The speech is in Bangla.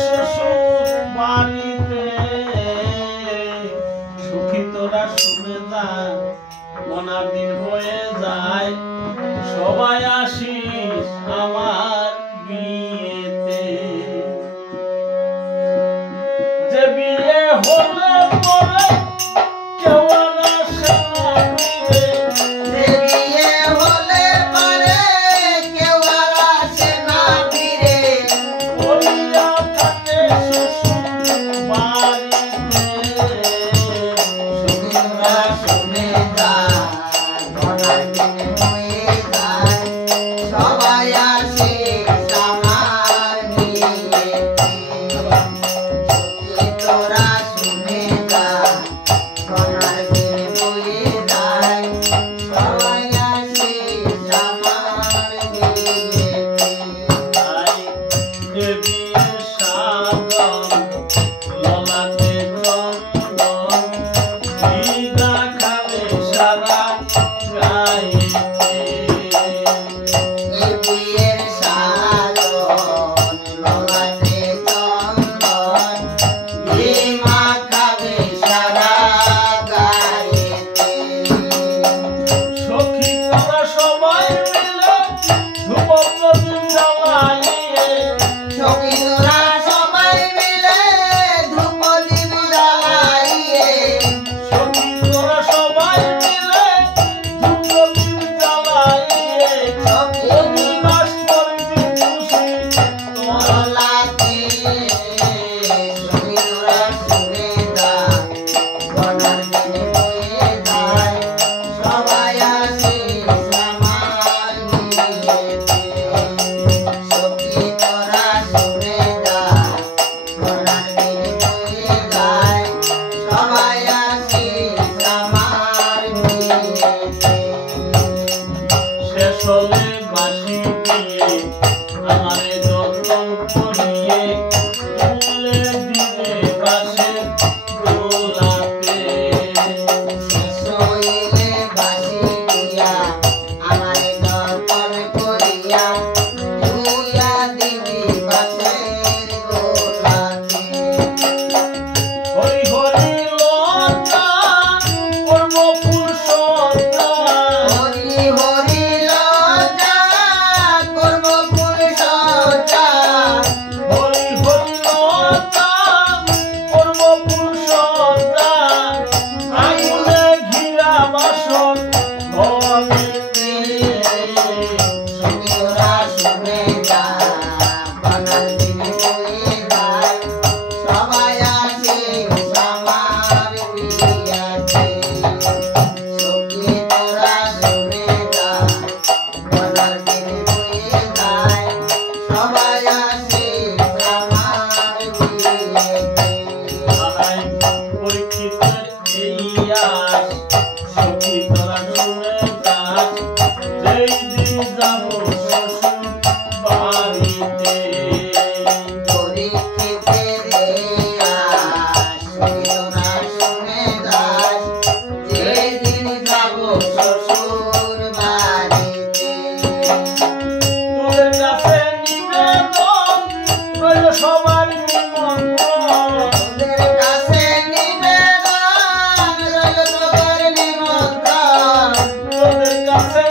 শ্বশুর বাড়িতে সুখী তোরা শুনে যা মনার দিন হয়ে যায় সবাই আসিস আমার বিয়েতে যে বিয়ে হলে পরে কেউ আর আসে না ফিরে যে বিয়ে হলে পরে কেউ আর আসে না ফিরে পড়িয়া থাকে শ্বশুর বাড়িতে সুখীরা শুনে যায় ঘনার দিন হয়ে যায় সবাই আসে আমার বিয়েতে সুখী তোরা শুনে যায় ঘনার দিন হয়ে যায় সবাই আসে আমার বিয়েতে তাই যে বিয়ে সাধন ললাটে চন্দন ভিজা খাবে সারা গায়েতে বিয়ের সালন ললাটে চন্দন ভীমা খাবে সারা গায়েতে সখী তোরা সবাই মিলে ধূপ প্রদীপ জ্বালাইয়ে সখীরা সবাই মিলে ধূপ দ্বীপ জ্বালাইয়ে সখী তোরা সবাই মিলে ধূপ প্রদীপ জ্বালাইয়ে অধিবাস করবি খুশি তোরা ললাটে সখীরা শুনে যায় ঘনার দিন হয়ে যায় সবাই আসে আমার বিয়েতে সখী তোরা শুনে যায় ঘনার দিন হয়ে যায় সবাই আসে আমার বিয়েতে শেষ হলে বাসি দিয়ে আমারে যতন করিয়ে তুলে দিবে বাসের দোলাতে শেষ হইলে বাঁশি দিয়া আমারে দর্পণ করিয়া তুলা দিবি বাঁশের দোলাতে হরি হরি লতা কর্ম পুরুষতা হরি হরি লজ্জা করব ফুল সজ্জা হরি হরি লতা কর্ম পুরুষতা আগুনে ঘিরা বাসন ঘরেতে সখীরা শুনে যায় ঘনার দিন হয়ে যায় সবাই আসে আমার বিয়েতে সখী তোরা শুনে যায় ঘনার দিন হয়ে যায় সবাই আসে আমার বিয়েতে আহাই পরীক্ষিতের এই আস সখী তোরা শুনে যাস যেই দিন যাবো শ্বশুর বাড়িতে পরীক্ষিতের এই আস সখীরা শুনে যায় যেদিন যাব শ্বশুর বাড়িতে তোদের কাছে নিবেদন রইল সবার নিমন্ত্রণ তোদের কাছে নিবেদন রইল তোদের নিমন্ত্রণ তোদের কাছে